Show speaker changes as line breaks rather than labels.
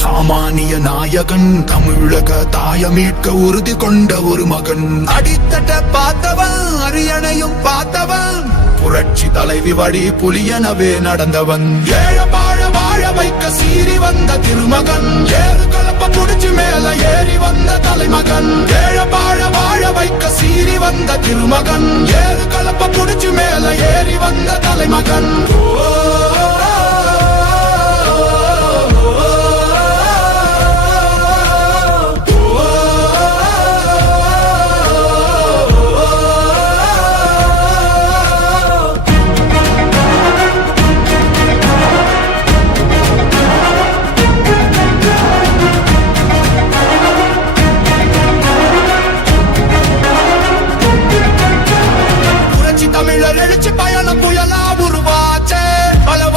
சாமானிய நாயகன் தமிழக தாயமீட்க உறுதி கொண்ட ஒரு மகன்
அடித்தட்ட பார்த்தவன் அரியணையும் பார்த்தவன்
புரட்சி தலைவி வழி புலியனவே நடந்தவன்
ஏழ வாழ வைக்க சீறி வந்த திருமகன் ஏழு கலப்ப புடிச்சு மேல ஏறி வந்த தலைமகன் ஏழ வாழ வைக்க சீறி வந்த திருமகன் ஏழு கலப்ப குடிச்சு மேல ஏறி வந்த தலைமகன்